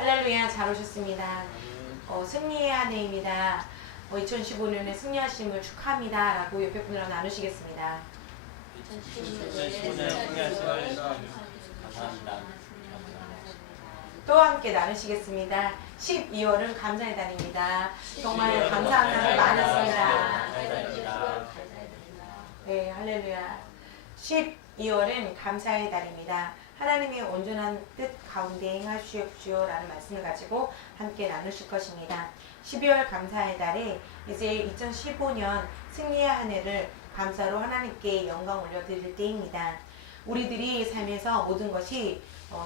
할렐루야, 잘 오셨습니다. 승리의 한 해입니다. 2015년에 승리하심을 축하합니다. 라고 옆에 분들랑 나누시겠습니다. 2015년에 승리하심을 감사합니다. 또 함께 나누시겠습니다. 12월은 감사의 달입니다. 정말 감사한 날이 많았습니다. 네, 할렐루야. 12월은 감사의 달입니다. 하나님의 온전한 뜻 가운데 행하시옵시오 라는 말씀을 가지고 함께 나누실 것입니다. 12월 감사의 달에 이제 2015년 승리의 한 해를 감사로 하나님께 영광 올려드릴 때입니다. 우리들이 삶에서 모든 것이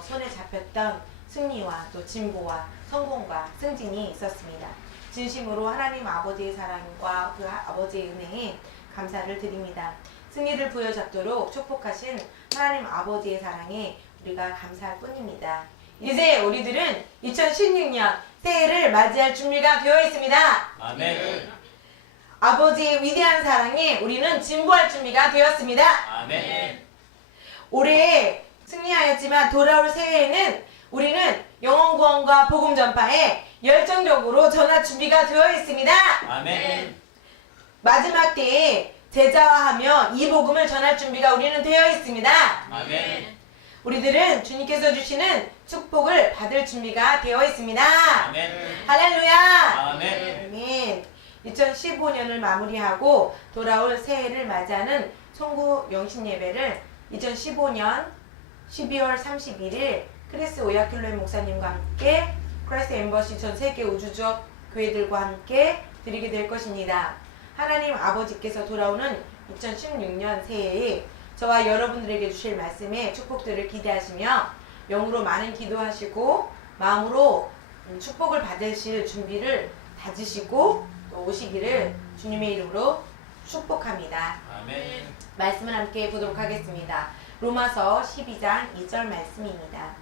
손에 잡혔던 승리와 또 진보와 성공과 승진이 있었습니다. 진심으로 하나님 아버지의 사랑과 그 아버지의 은혜에 감사를 드립니다. 승리를 부여잡도록 축복하신 하나님 아버지의 사랑에 우리가 감사할 뿐입니다. 이제 우리들은 2016년 새해를 맞이할 준비가 되어 있습니다. 아멘. 아버지의 위대한 사랑에 우리는 진보할 준비가 되었습니다. 아멘. 올해 승리하였지만 돌아올 새해에는 우리는 영혼 구원과 복음 전파에 열정적으로 전할 준비가 되어 있습니다. 아멘. 마지막 때에 제자화하며 이 복음을 전할 준비가 우리는 되어 있습니다. 아멘. 우리들은 주님께서 주시는 축복을 받을 준비가 되어 있습니다. 아멘. 할렐루야. 아멘. 아멘. 2015년을 마무리하고 돌아올 새해를 맞이하는 송구 영신 예배를 2015년 12월 31일 크리스 오야킬로의 목사님과 함께 크리스 엠버시 전 세계 우주적 교회들과 함께 드리게 될 것입니다. 하나님 아버지께서 돌아오는 2016년 새해에 저와 여러분들에게 주실 말씀에 축복들을 기대하시며 영으로 많은 기도하시고 마음으로 축복을 받으실 준비를 다지시고 또 오시기를 주님의 이름으로 축복합니다. 아멘. 말씀을 함께 보도록 하겠습니다. 로마서 12장 2절 말씀입니다.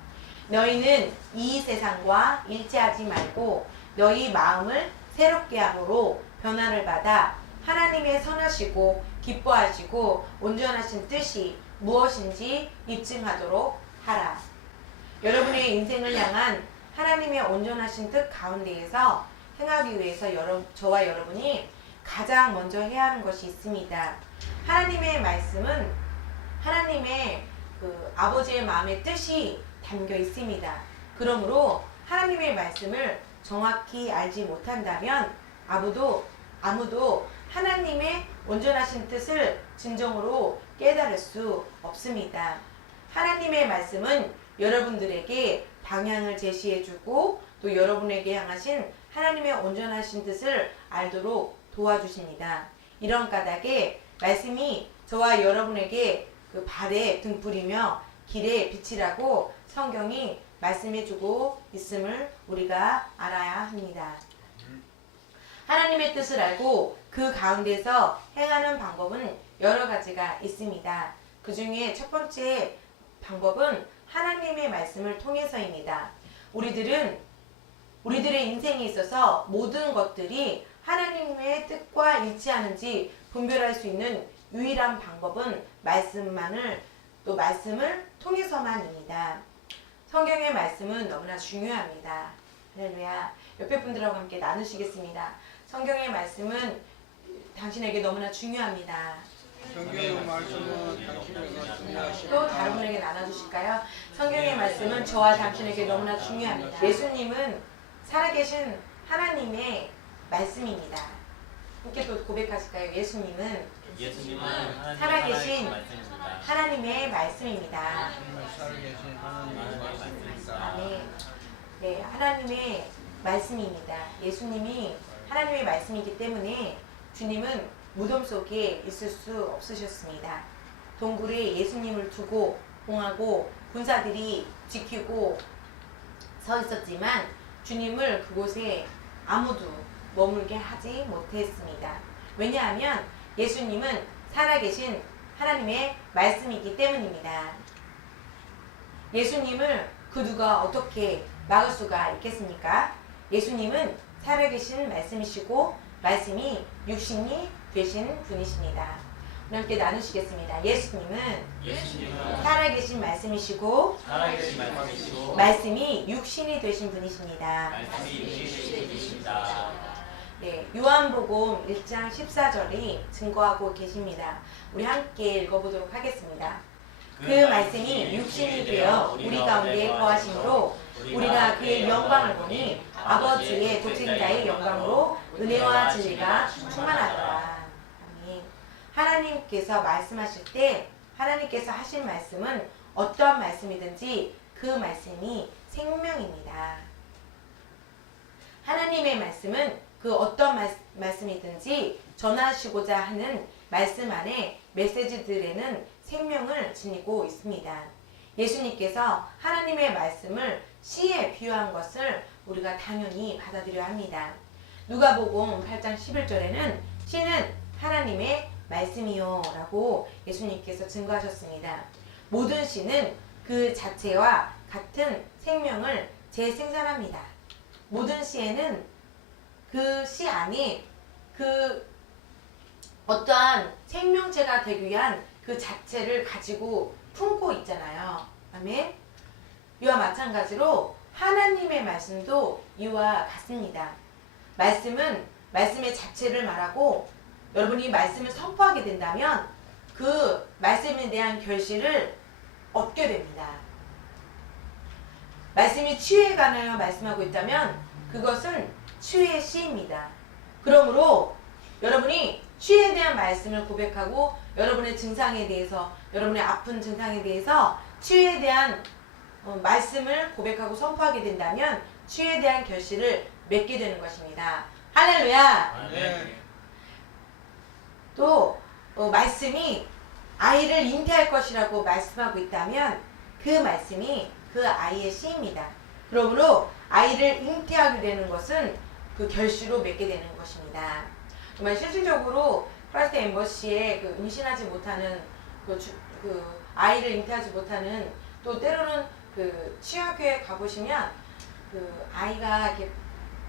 너희는 이 세상과 일치하지 말고 너희 마음을 새롭게 함으로 변화를 받아 하나님의 선하시고 기뻐하시고 온전하신 뜻이 무엇인지 입증하도록 하라. 여러분의 인생을 향한 하나님의 온전하신 뜻 가운데에서 행하기 위해서 저와 여러분이 가장 먼저 해야 하는 것이 있습니다. 하나님의 말씀은 하나님의 아버지의 마음의 뜻이 담겨 있습니다. 그러므로 하나님의 말씀을 정확히 알지 못한다면 아무도 하나님의 온전하신 뜻을 진정으로 깨달을 수 없습니다. 하나님의 말씀은 여러분들에게 방향을 제시해주고 또 여러분에게 향하신 하나님의 온전하신 뜻을 알도록 도와주십니다. 이런 까닭에 말씀이 저와 여러분에게 그 발에 등불이며 길에 빛이라고 성경이 말씀해주고 있음을 우리가 알아야 합니다. 하나님의 뜻을 알고 그 가운데서 행하는 방법은 여러 가지가 있습니다. 그 중에 첫 번째 방법은 하나님의 말씀을 통해서입니다. 우리들의 인생에 있어서 모든 것들이 하나님의 뜻과 일치하는지 분별할 수 있는 유일한 방법은 말씀을 통해서만입니다. 성경의 말씀은 너무나 중요합니다. 할렐루야. 옆에 분들하고 함께 나누시겠습니다. 성경의 말씀은 당신에게 너무나 중요합니다. 성경의 말씀은 당신에게 중요하시다. 또 다른 분에게 나눠주실까요? 성경의 말씀은 저와 당신에게 너무나 중요합니다. 예수님은 살아계신 하나님의 말씀입니다. 함께 또 고백하실까요? 예수님은 살아계신 하나님의 말씀입니다. 살아계신 하나님의 말씀입니다. 아멘. 네, 하나님의 말씀입니다. 예수님이 하나님의 말씀이기 때문에 주님은 무덤 속에 있을 수 없으셨습니다. 동굴에 예수님을 두고 봉하고 군사들이 지키고 서 있었지만 주님을 그곳에 아무도 머물게 하지 못했습니다. 왜냐하면 예수님은 살아계신 하나님의 말씀이기 때문입니다. 예수님을 그 누가 어떻게 막을 수가 있겠습니까? 예수님은 살아계신 말씀이시고 말씀이 육신이 되신 분이십니다. 우리 함께 나누시겠습니다. 예수님은 예수님은 살아계신 말씀이시고 살아계신 말씀이시고 말씀이 육신이 되신 분이십니다. 말씀이 육신이 되십니다. 네, 요한복음 1장 14절이 증거하고 계십니다. 우리 함께 읽어보도록 하겠습니다. 그 말씀이 육신이 되어 우리 가운데 거하심으로 우리가 그의 영광을 보니 아버지의 독생자의 영광으로 은혜와 진리가 충만하더라. 아멘. 하나님께서 말씀하실 때 하나님께서 하신 말씀은 어떠한 말씀이든지 그 말씀이 생명입니다. 하나님의 말씀은 그 어떤 말씀이든지 전하시고자 하는 말씀 안에 메시지들에는 생명을 지니고 있습니다. 예수님께서 하나님의 말씀을 씨에 비유한 것을 우리가 당연히 받아들여야 합니다. 누가복음 8장 11절에는 씨는 하나님의 말씀이요 라고 예수님께서 증거하셨습니다. 모든 씨는 그 자체와 같은 생명을 재생산합니다. 모든 씨에는 그 씨 안에 그 어떠한 생명체가 되기 위한 그 자체를 가지고 품고 있잖아요. 아멘. 이와 마찬가지로 하나님의 말씀도 이와 같습니다. 말씀은 말씀의 자체를 말하고 여러분이 말씀을 선포하게 된다면 그 말씀에 대한 결실을 얻게 됩니다. 말씀이 치유에 관하여 말씀하고 있다면 그것은 치유의 씨입니다. 그러므로 여러분이 치유에 대한 말씀을 고백하고 여러분의 증상에 대해서 여러분의 아픈 증상에 대해서 치유에 대한 말씀을 고백하고 선포하게 된다면 치유에 대한 결실을 맺게 되는 것입니다. 할렐루야. 아멘. 또 말씀이 아이를 잉태할 것이라고 말씀하고 있다면 그 말씀이 그 아이의 씨입니다. 그러므로 아이를 잉태하게 되는 것은 그 결실로 맺게 되는 것입니다. 정말 실질적으로 크라이스트 엠버시에 그 임신하지 못하는 그 아이를 잉태하지 못하는 또 때로는 그 치유학교에 가보시면 그 아이가 이렇게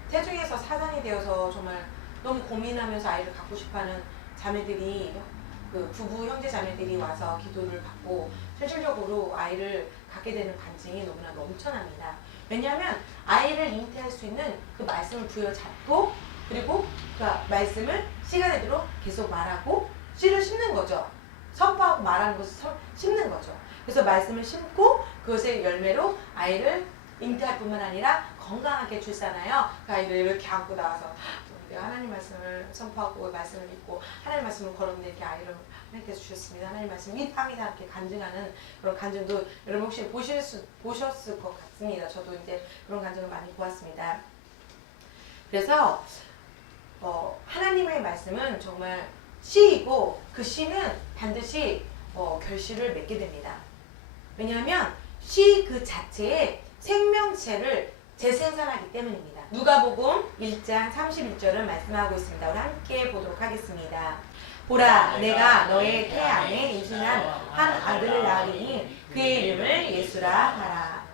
태중에서 사단이 되어서 정말 너무 고민하면서 아이를 갖고 싶어하는 자매들이 그 부부 형제 자매들이 와서 기도를 받고 실질적으로 아이를 갖게 되는 간증이 너무나 넘쳐납니다. 왜냐하면 아이를 잉태할 수 있는 그 말씀을 부여잡고 그리고 그 말씀을 씨가 되도록 계속 말하고 씨를 심는 거죠. 선포하고 말하는 것을 심는 거죠. 그래서 말씀을 심고 그것의 열매로 아이를 잉태할 뿐만 아니라 건강하게 출산하여 그 아이를 이렇게 안고 나와서 내가 하나님 말씀을 선포하고 말씀을 믿고 하나님 말씀을 걸었는데 이렇게 아이를 하나님께서 주셨습니다. 하나님 말씀 믿합니다. 이렇게 간증하는 그런 간증도 여러분 혹시 보셨을 것 같습니다. 저도 이제 그런 간증을 많이 보았습니다. 그래서 하나님의 말씀은 정말 씨이고 그 씨는 반드시 결실을 맺게 됩니다. 왜냐하면 씨 그 자체에 생명체를 재생산하기 때문입니다. 누가복음 1장 31절을 말씀하고 있습니다. 우리 함께 보도록 하겠습니다. 보라, 내가 너의 태 안에 임신한 한 아들을 낳으리니 그의 이름을 예수라 하라.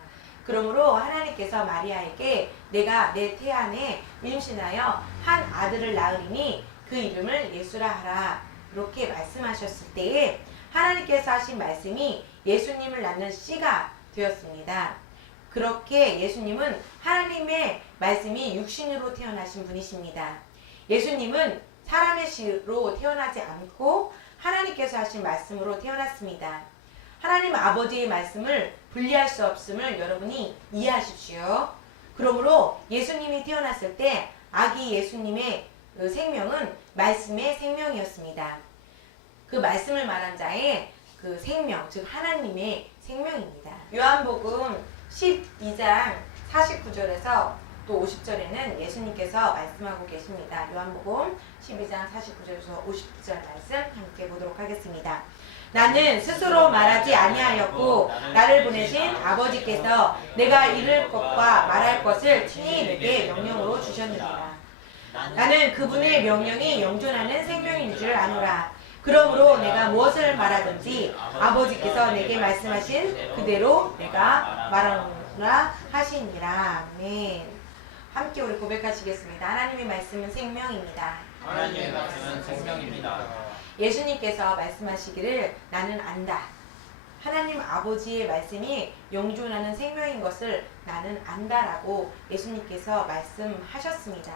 그러므로 하나님께서 마리아에게 내가 내 태 안에 임신하여 한 아들을 낳으리니 그 이름을 예수라 하라. 이렇게 말씀하셨을 때에 하나님께서 하신 말씀이 예수님을 낳는 씨가 되었습니다. 그렇게 예수님은 하나님의 말씀이 육신으로 태어나신 분이십니다. 예수님은 사람의 씨로 태어나지 않고 하나님께서 하신 말씀으로 태어났습니다. 하나님 아버지의 말씀을 분리할 수 없음을 여러분이 이해하십시오. 그러므로 예수님이 태어났을 때 아기 예수님의 그 생명은 말씀의 생명이었습니다. 그 말씀을 말한 자의 그 생명, 즉 하나님의 생명입니다. 요한복음 12장 49절에서 또 50절에는 예수님께서 말씀하고 계십니다. 요한복음 12장 49절에서 50절 말씀 함께 보도록 하겠습니다. 나는 스스로 말하지 아니하였고 나를 보내신 아버지께서 내가 이를 것과 말할 것을 친히 내게 명령으로 주셨느니라. 나는 그분의 명령이 영존하는 생명인 줄 아노라. 그러므로 내가 무엇을 말하든지 아버지께서 내게 말씀하신 그대로 내가 말하노라 하시니라. 아멘. 함께 우리 고백하시겠습니다. 하나님의 말씀은 생명입니다. 하나님의 말씀은 생명입니다. 예수님께서 말씀하시기를 나는 안다. 하나님 아버지의 말씀이 영존하는 생명인 것을 나는 안다라고 예수님께서 말씀하셨습니다.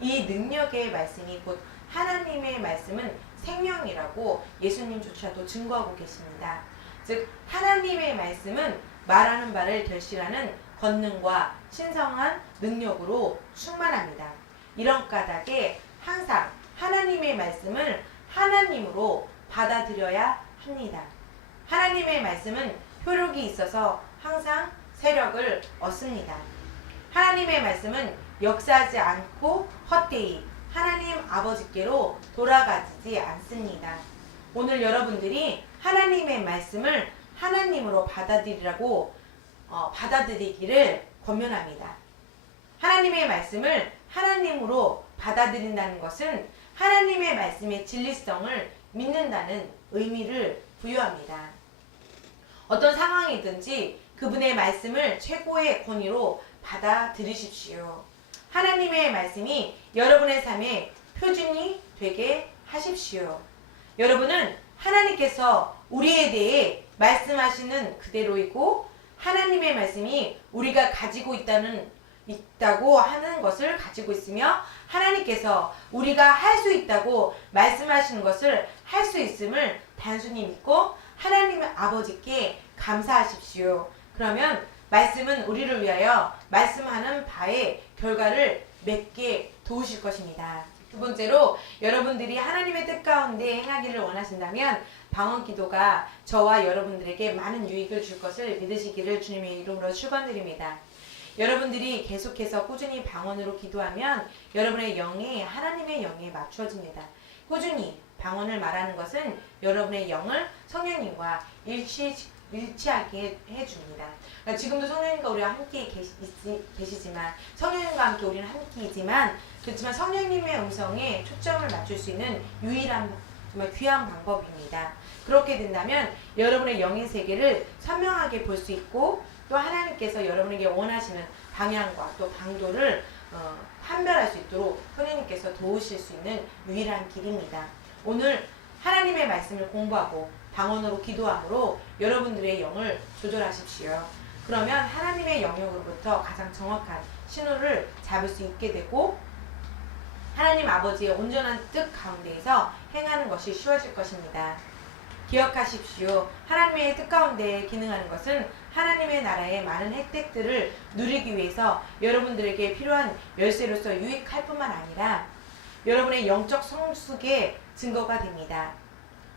이 능력의 말씀이 곧 하나님의 말씀은 생명이라고 예수님조차도 증거하고 계십니다. 즉 하나님의 말씀은 말하는 바를 결실하는 권능과 신성한 능력으로 충만합니다. 이런 까닭에 항상 하나님의 말씀을 하나님으로 받아들여야 합니다. 하나님의 말씀은 효력이 있어서 항상 세력을 얻습니다. 하나님의 말씀은 역사하지 않고 헛되이 하나님 아버지께로 돌아가지 않습니다. 오늘 여러분들이 하나님의 말씀을 하나님으로 받아들이기를 권면합니다. 하나님의 말씀을 하나님으로 받아들인다는 것은 하나님의 말씀의 진리성을 믿는다는 의미를 부여합니다. 어떤 상황이든지 그분의 말씀을 최고의 권위로 받아들이십시오. 하나님의 말씀이 여러분의 삶의 표준이 되게 하십시오. 여러분은 하나님께서 우리에 대해 말씀하시는 그대로이고 하나님의 말씀이 우리가 가지고 있다고 하는 것을 가지고 있으며 하나님께서 우리가 할 수 있다고 말씀하시는 것을 할 수 있음을 단순히 믿고 하나님 아버지께 감사하십시오. 그러면 말씀은 우리를 위하여 말씀하는 바의 결과를 맺게 도우실 것입니다. 두 번째로 여러분들이 하나님의 뜻 가운데 행하기를 원하신다면 방언 기도가 저와 여러분들에게 많은 유익을 줄 것을 믿으시기를 주님의 이름으로 축원드립니다. 여러분들이 계속해서 꾸준히 방언으로 기도하면 여러분의 영이 하나님의 영에 맞추어집니다. 꾸준히 방언을 말하는 것은 여러분의 영을 성령님과 일치하게 해줍니다. 그러니까 지금도 성령님과 우리와 함께 계시지만 성령님과 함께 우리는 함께이지만 그렇지만 성령님의 음성에 초점을 맞출 수 있는 유일한 정말 귀한 방법입니다. 그렇게 된다면 여러분의 영의 세계를 선명하게 볼 수 있고 또 하나님께서 여러분에게 원하시는 방향과 또 방도를 판별할 수 있도록 성령님께서 도우실 수 있는 유일한 길입니다. 오늘 하나님의 말씀을 공부하고 방언으로 기도함으로 여러분들의 영을 조절하십시오. 그러면 하나님의 영역으로부터 가장 정확한 신호를 잡을 수 있게 되고 하나님 아버지의 온전한 뜻 가운데에서 행하는 것이 쉬워질 것입니다. 기억하십시오. 하나님의 뜻 가운데 기능하는 것은 하나님의 나라의 많은 혜택들을 누리기 위해서 여러분들에게 필요한 열쇠로서 유익할 뿐만 아니라 여러분의 영적 성숙의 증거가 됩니다.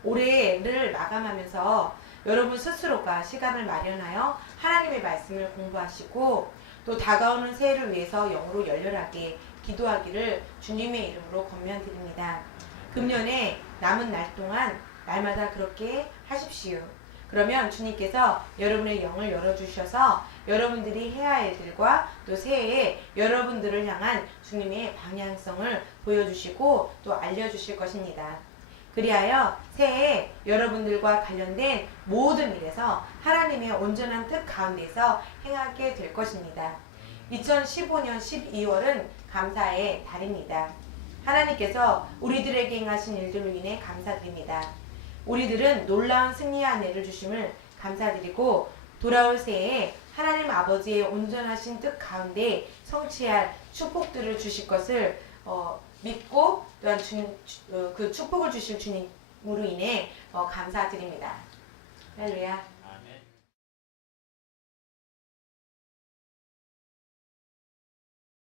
올해를 마감하면서 여러분 스스로가 시간을 마련하여 하나님의 말씀을 공부하시고 또 다가오는 새해를 위해서 영으로 열렬하게 기도하기를 주님의 이름으로 권면드립니다. 금년에 남은 날 동안 날마다 그렇게 하십시오. 그러면 주님께서 여러분의 영을 열어주셔서 여러분들이 해야 할 일들과 또 새해에 여러분들을 향한 주님의 방향성을 보여주시고 또 알려주실 것입니다. 그리하여 새해에 여러분들과 관련된 모든 일에서 하나님의 온전한 뜻 가운데서 행하게 될 것입니다. 2015년 12월은 감사의 달입니다. 하나님께서 우리들에게 행하신 일들로 인해 감사드립니다. 우리들은 놀라운 승리와 은혜를 주심을 감사드리고 돌아올 새해에 하나님 아버지의 온전하신 뜻 가운데 성취할 축복들을 주실 것을 믿고 또한 그 축복을 주실 주님으로 인해 감사드립니다. 할렐루야.